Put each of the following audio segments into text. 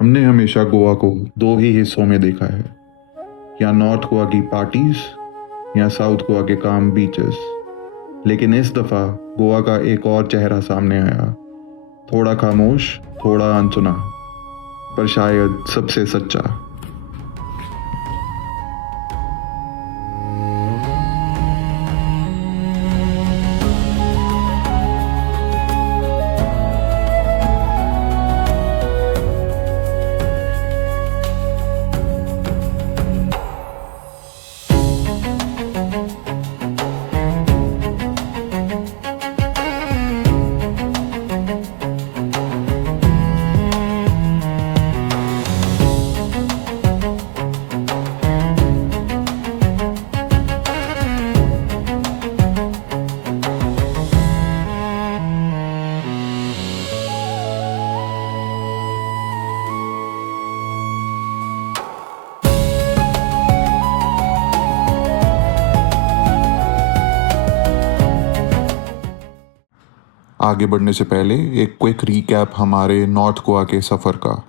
हमने हमेशा गोवा को दो ही हिस्सों में देखा है, या नॉर्थ गोवा की पार्टीज या साउथ गोवा के काम बीचेस। लेकिन इस दफ़ा गोवा का एक और चेहरा सामने आया, थोड़ा खामोश, थोड़ा अनसुना, पर शायद सबसे सच्चा। आगे बढ़ने से पहले एक क्विक रीकैप हमारे नॉर्थ गोवा के सफ़र का।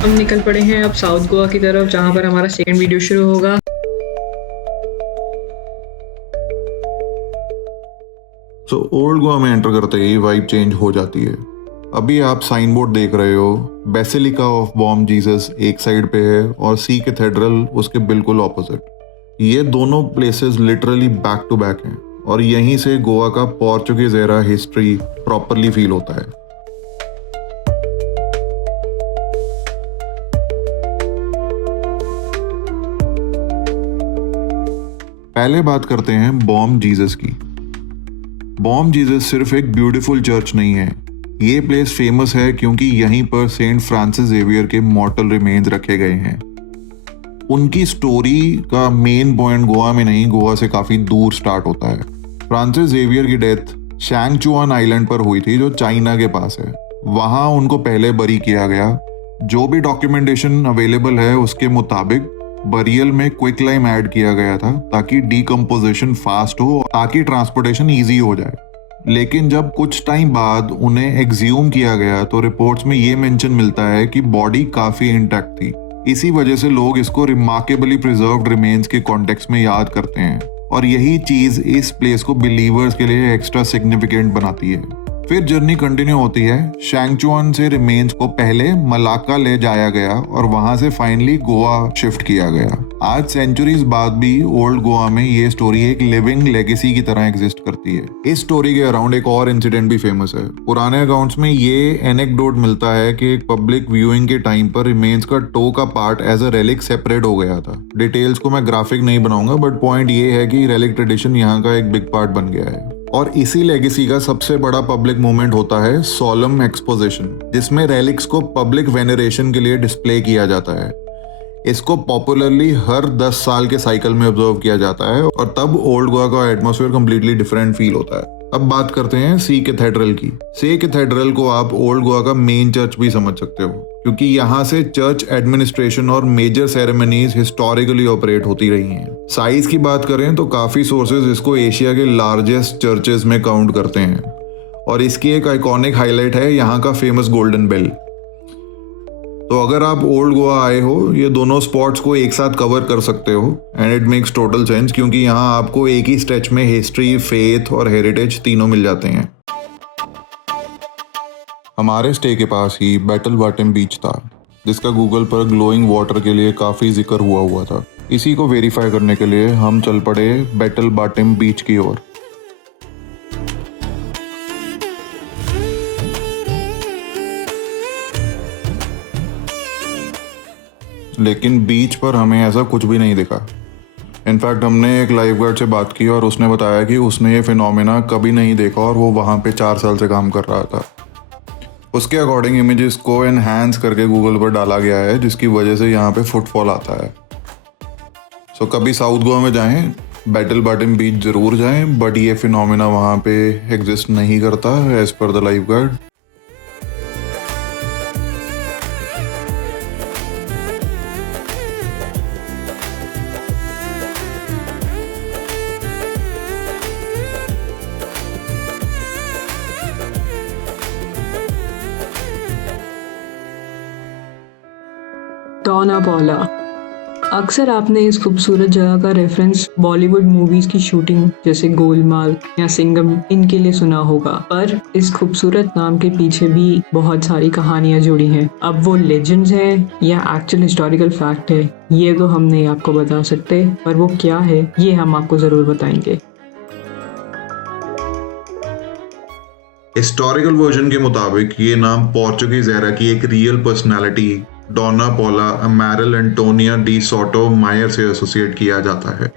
हम निकल पड़े हैं अब साउथ गोवा की तरफ, जहाँ पर हमारा सेकंड वीडियो शुरू होगा। तो ओल्ड गोवा में एंटर करते ही वाइब चेंज हो जाती है। अभी आप साइन बोर्ड देख रहे हो, बेसिलिका ऑफ बॉम जीसस एक साइड पे है और सी कैथेड्रल उसके बिल्कुल ऑपोजिट। ये दोनों places literally back to back हैं और यहीं से गोवा का Portuguese era history properly feel होता है। पहले बात करते हैं बॉम जीसस की। बॉम जीसस सिर्फ एक ब्यूटीफुल चर्च नहीं है, ये प्लेस फेमस है क्योंकि यहीं पर सेंट फ्रांसिस जेवियर के मॉर्टल रिमेन्स रखे गए हैं। उनकी स्टोरी का मेन पॉइंट गोवा में नहीं, गोवा से काफ़ी दूर स्टार्ट होता है। फ्रांसिस जेवियर की डेथ शैंगचुआन आइलैंड पर हुई थी, जो चाइना के पास है। वहाँ उनको पहले बरी किया गया। जो भी डॉक्यूमेंटेशन अवेलेबल है उसके मुताबिक बरियल में क्विक लाइम ऐड किया गया था ताकि डीकम्पोजिशन फास्ट हो, ताकि ट्रांसपोर्टेशन इजी हो जाए। लेकिन जब कुछ टाइम बाद उन्हें एक्सह्यूम किया गया तो रिपोर्ट्स में ये मेंशन मिलता है कि बॉडी काफी इंटैक्ट थी। इसी वजह से लोग इसको रिमार्केबली प्रिजर्व्ड रिमेन्स के कॉन्टेक्स्ट में याद करते हैं और यही चीज इस प्लेस को बिलीवर्स के लिए एक्स्ट्रा सिग्निफिकेंट बनाती है। फिर जर्नी कंटिन्यू होती है। शैंगचुआन से रिमेन्स को पहले मलाक्का ले जाया गया और वहां से फाइनली गोवा शिफ्ट किया गया। आज सेंचुरीज बाद भी ओल्ड गोवा में ये स्टोरी एक लिविंग लेगेसी की तरह एग्जिस्ट करती है। इस स्टोरी के अराउंड एक और इंसिडेंट भी फेमस है। पुराने अकाउंट्स में ये एनेक्डोट मिलता है कि एक पब्लिक व्यूइंग के टाइम पर रिमेन्स का टो का part as a relic separate हो गया था। डिटेल्स को मैं ग्राफिक नहीं बनाऊंगा, बट पॉइंट ये है कि रेलिक ट्रेडिशन यहाँ का एक बिग पार्ट बन गया है। और इसी लेगेसी का सबसे बड़ा पब्लिक मूवमेंट होता है सोलम एक्सपोजिशन, जिसमें रेलिक्स को पब्लिक वेनरेशन के लिए डिस्प्ले किया जाता है। इसको पॉपुलरली हर 10 साल के साइकिल में ऑब्जर्व किया जाता है और तब ओल्ड गोवा का एटमॉस्फेयर कंप्लीटली डिफरेंट फील होता है। अब बात करते हैं सी कैथेड्रल की। सी कैथेड्रल को आप ओल्ड गोवा का मेन चर्च भी समझ सकते हो, क्योंकि यहाँ से चर्च एडमिनिस्ट्रेशन और मेजर सेरेमनीज हिस्टोरिकली ऑपरेट होती रही हैं। साइज की बात करें तो काफी सोर्सेज इसको एशिया के लार्जेस्ट चर्चेज में काउंट करते हैं और इसकी एक आइकॉनिक हाईलाइट है यहाँ का फेमस गोल्डन बेल। तो अगर आप ओल्ड गोवा आए हो, ये दोनों स्पॉट्स को एक साथ कवर कर सकते हो and it makes total sense, क्योंकि यहाँ आपको एक ही स्ट्रेच में हिस्ट्री, फेथ और हेरिटेज तीनों मिल जाते हैं। हमारे स्टे के पास ही बैटल बाटिम बीच था, जिसका गूगल पर ग्लोइंग वाटर के लिए काफ़ी जिक्र हुआ था। इसी को वेरीफाई करने के लिए हम चल पड़े बैटल बाटिम बीच की ओर। लेकिन बीच पर हमें ऐसा कुछ भी नहीं दिखा। इनफैक्ट हमने एक लाइफ गार्ड से बात की और उसने बताया कि उसने ये फिनोमेना कभी नहीं देखा और वो वहाँ पे 4 साल से काम कर रहा था। उसके अकॉर्डिंग इमेजेस को एनहांस करके गूगल पर डाला गया है, जिसकी वजह से यहाँ पे फुटफॉल आता है। सो कभी साउथ गोवा में जाएं, बैटल बॉटम बीच ज़रूर जाएं, बट ये फिनोमेना वहाँ पे एग्जिस्ट नहीं करता as per the lifeguard. Dona Paula. अक्सर आपने इस खूबसूरत जगह का रेफरेंस बॉलीवुड मूवीज की शूटिंग जैसे गोलमाल या सिंघम इनके लिए सुना होगा, पर इस खूबसूरत नाम के पीछे भी बहुत सारी कहानियां जुड़ी हैं। अब वो लेजेंड्स हैं या एक्चुअल हिस्टोरिकल फैक्ट है, ये तो हम नहीं आपको बता सकते, पर वो क्या है ये हम आपको जरूर बताएंगे। हिस्टोरिकल वर्जन के मुताबिक ये नाम पोर्चुगीज एरा की एक रियल पर्सनालिटी डोना पॉला अमेरल एंटोनिया डी सोटो मायर से एसोसिएट किया जाता है।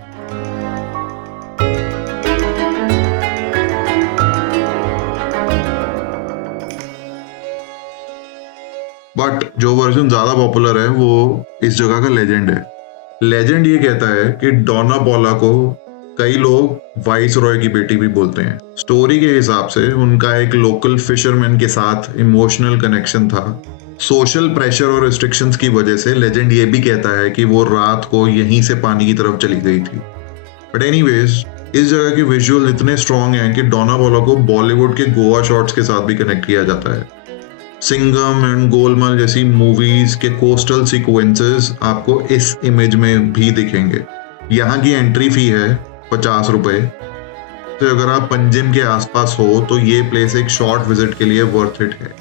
बट जो वर्जन ज्यादा पॉपुलर है वो इस जगह का लेजेंड है। लेजेंड ये कहता है कि डोना पॉला को कई लोग वाइस रॉय की बेटी भी बोलते हैं। स्टोरी के हिसाब से उनका एक लोकल फिशरमैन के साथ इमोशनल कनेक्शन था। सोशल प्रेशर और रिस्ट्रिक्शंस की वजह से लेजेंड ये भी कहता है कि वो रात को यहीं से पानी की तरफ चली गई थी। बट एनीवेज, इस जगह के विजुअल इतने स्ट्रॉन्ग हैं कि डोना पॉला को बॉलीवुड के गोवा शॉट्स के साथ भी कनेक्ट किया जाता है। सिंघम एंड गोलमाल जैसी मूवीज के कोस्टल सीक्वेंसेस आपको इस इमेज में भी दिखेंगे। यहाँ की एंट्री फी है 50 रुपए। तो अगर आप पंजिम के आसपास हो तो ये प्लेस एक शॉर्ट विजिट के लिए वर्थ इट है।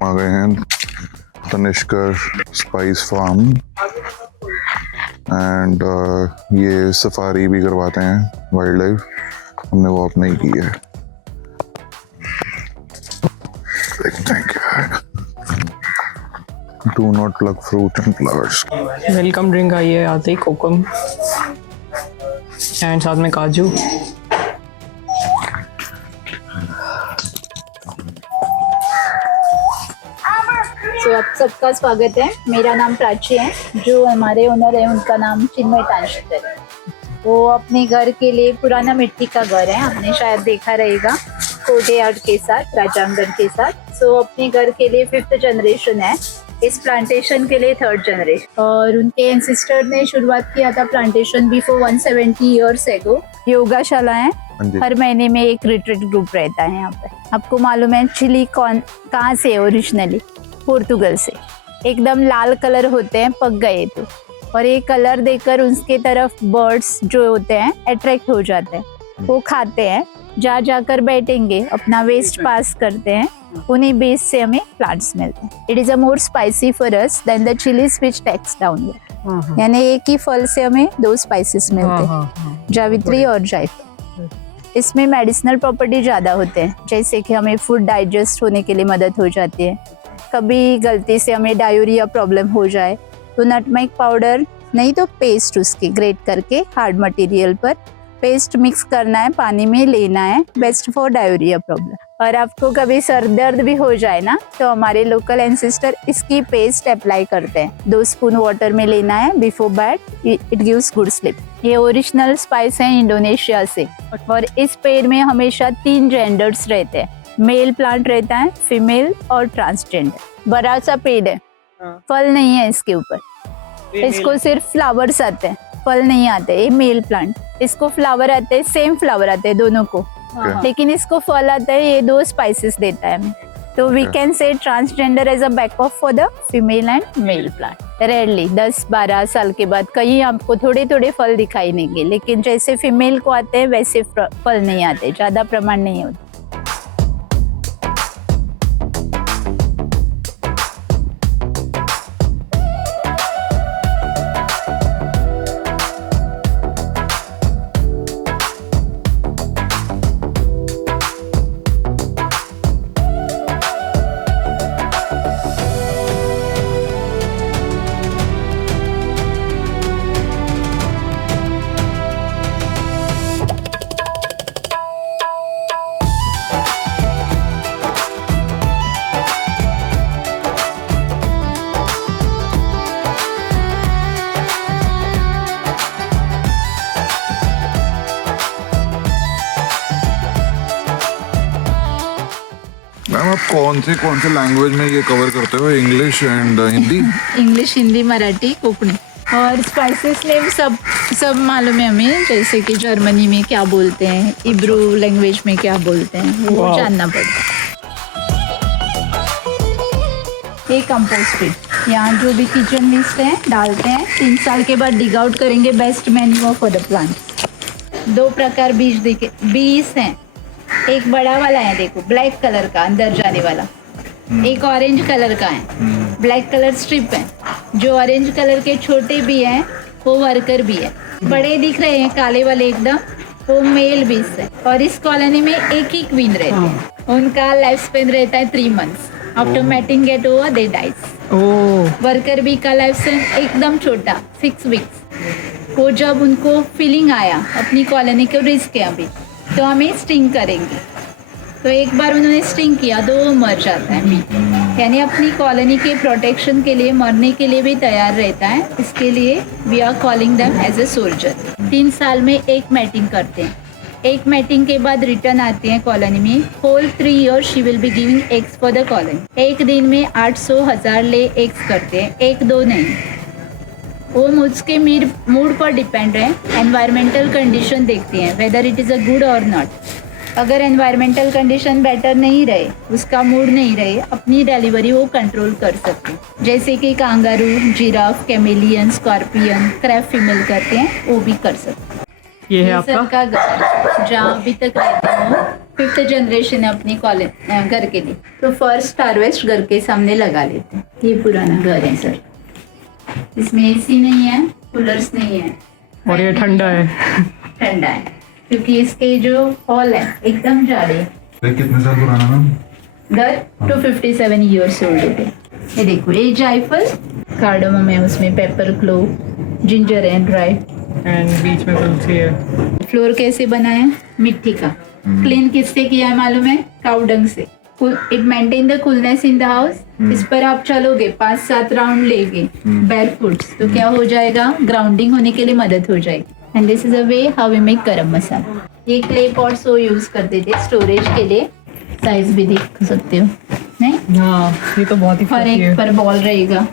आ गए हैं तनिष्कर स्पाइस फार्म एंड ये सफारी भी करवाते हैं वाइल्ड लाइफ, हमने वो अपने ही की है। देखते हैं क्या है। Do not plug fruit and flowers. Welcome drink I है आते ही कोकम एंड साथ में काजू। तो आप सबका स्वागत है। मेरा नाम प्राची है, जो हमारे ओनर है उनका नाम चिन्मय तांशकर है। वो अपने घर के लिए पुराना मिट्टी का घर है, आपने शायद देखा रहेगा कोर्टयार्ड के साथ, राजांगण के साथ। सो अपने घर के लिए 5th जनरेशन है, इस प्लांटेशन के लिए 3rd जनरेशन। और उनके एंसेस्टर ने शुरुआत किया था प्लांटेशन बिफोर 170 ईयर्स एगो। योगाशाला है, हर महीने में एक रिट्रीट ग्रुप रहता है यहाँ पे। आपको मालूम है चिली कहाँ से है ओरिजिनली? पोर्तुगल से। एकदम लाल कलर होते हैं पक गए तो, और ये कलर देखकर उसके तरफ बर्ड्स जो होते हैं अट्रैक्ट हो जाते हैं, वो खाते हैं, जा जाकर बैठेंगे, अपना वेस्ट पास करते हैं, उन्हीं बेस से हमें प्लांट्स मिलते हैं। It is a more spicy for us than the chillies which takes down, यानी एक ही फल से हमें 2 स्पाइसेस मिलते हैं, जावित्री और जायफल। इसमें मेडिसिनल प्रॉपर्टी ज्यादा होते हैं, जैसे कि हमें फूड डाइजेस्ट होने के लिए मदद हो जाती है। कभी गलती से हमें डायरिया प्रॉब्लम हो जाए तो नटमेग पाउडर नहीं तो पेस्ट उसकी ग्रेट करके हार्ड मटेरियल पर पेस्ट मिक्स करना है, पानी में लेना है, बेस्ट फॉर डायरिया प्रॉब्लम। और आपको कभी सर दर्द भी हो जाए ना तो हमारे लोकल एंसेस्टर इसकी पेस्ट अप्लाई करते हैं। 2 स्पून वाटर में लेना है before bed, it gives good sleep. ये ओरिजिनल स्पाइस है इंडोनेशिया से। और इस पेड़ में हमेशा 3 जेंडर्स रहते हैं, मेल प्लांट रहता है, फीमेल और ट्रांसजेंडर। बड़ा सा पेड़ है, फल नहीं है इसके ऊपर, इसको सिर्फ फ्लावर्स आते हैं, फल नहीं आते। ये मेल प्लांट, इसको फ्लावर आते हैं, सेम फ्लावर आते हैं दोनों को, लेकिन इसको फल आता है, ये 2 स्पाइसेस देता है हमें। तो we can say transgender as a backup for the female and male plant. Rarely 10-12 साल के बाद कहीं आपको थोड़े थोड़े फल दिखाई नहीं देंगे, लेकिन जैसे फीमेल को आते हैं वैसे फल नहीं आते, ज्यादा प्रमाण नहीं होता। कौन से लैंग्वेज में ये कवर करते हो? English and Hindi? English, Hindi, Marathi, Konkani. और स्पाइसेस नेम सब मालूम है हमें, जैसे कि जर्मनी में क्या बोलते हैं, इब्रू लैंग्वेज में क्या बोलते हैं, वो जानना पड़ता है। ये कंपोस्ट पिट, यहाँ जो भी किचन वेस्ट है डालते हैं। 3 साल के बाद डिग आउट करेंगे best manure for the plant. 2 प्रकार बीज हैं। एक बड़ा वाला है, देखो ब्लैक कलर का अंदर जाने वाला, एक ऑरेंज कलर का है, ब्लैक कलर स्ट्रिप है। जो ऑरेंज कलर के छोटे भी हैं वो वर्कर भी है। बड़े दिख रहे हैं काले वाले एकदम, वो मेल बीज है। और इस कॉलोनी में एक ही क्वीन रहती है, उनका लाइफ स्पेन रहता है 3 months. After mating get over they dies. Worker bee का लाइफ स्पेन एकदम छोटा, 6 वीक्स। वो जब उनको फीलिंग आया अपनी कॉलोनी को रिस्क है अभी, तो हमें स्टिंग करेंगे। तो एक बार उन्होंने स्टिंग किया, 2 मर जाता है बी। यानी अपनी कॉलोनी के प्रोटेक्शन के लिए मरने के लिए भी तैयार रहता है। इसके लिए we are calling them as a soldier. 3 साल में एक मैटिंग करते हैं। एक मैटिंग के बाद रिटर्न आती है कॉलोनी में। Whole 3 year she will be giving eggs for the colony. एक दिन में 800,000 ले एग्स करते हैं, 1-2 नहीं। वो मुझके मूड पर डिपेंड है। एनवायरमेंटल कंडीशन देखती हैं, whether it is a good और नॉट। अगर एनवायरमेंटल कंडीशन बेटर नहीं रहे, उसका मूड नहीं रहे, अपनी डिलीवरी वो कंट्रोल कर सकते हैं। जैसे कि kangaroo, giraffe, chameleon, scorpion, crab female करते हैं, वो भी कर सकते हैं। ये है सर आपका का घर, जहाँ अभी तक रहती हूँ, 5th जनरेशन है अपनी घर के लिए। तो फर्स्ट हार्वेस्ट घर के सामने लगा लेते हैं। ये पुराना घर है सर, इसमें एसी नहीं है, कूलर्स नहीं है, और ये ठंडा है। ठंडा है क्योंकि इसके जो हॉल है एकदम जाड़े है। कितने साल पुराना मैम? घर 257 ईयर्स ओल्ड है। ये देखो, ये जायफल, कार्डमम है, उसमें पेपर, क्लोव, जिंजर है ड्राई, एंड बीच में तुलसी है। फ्लोर कैसे बना है? मिट्टी का। क्लीन किससे किया है मालूम है? काऊ डंग से। It maintain the coolness in the house. इस पर आप चलोगे 5-7 राउंड लेके बैरफुट, तो क्या हो जाएगा? ग्राउंडिंग होने के लिए मदद हो जाएगी। And this is a way how we make garam masala. ये क्ले पॉट्स वो यूज करते थे स्टोरेज के लिए। साइज भी देख सकते हो, नहीं? हाँ, ये तो बहुत ही हर फंकी है। एक पर बॉल रहेगा।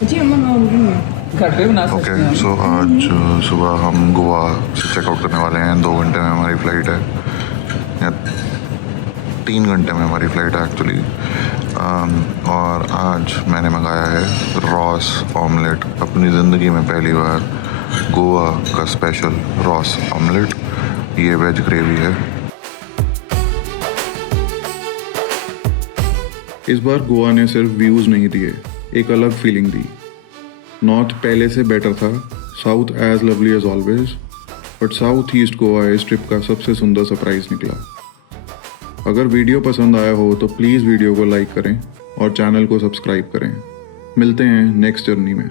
जी अम्मा, मैं घर पे बना सकते ओके, हैं। सो आज सुबह हम गोवा से चेकआउट करने वाले हैं। 2 घंटे में हमारी फ़्लाइट है, या 3 घंटे में हमारी फ़्लाइट है एक्चुअली। और आज मैंने मंगाया है रॉस ऑमलेट। अपनी ज़िंदगी में पहली बार गोवा का स्पेशल रॉस ऑमलेट। ये वेज ग्रेवी है। इस बार गोवा ने सिर्फ व्यूज़ नहीं दिए, एक अलग फीलिंग दी। नॉर्थ पहले से बेटर था, south as lovely as always, but south east Goa इस ट्रिप का सबसे सुंदर सरप्राइज निकला। अगर वीडियो पसंद आया हो तो प्लीज़ वीडियो को लाइक करें और चैनल को सब्सक्राइब करें। मिलते हैं नेक्स्ट जर्नी में।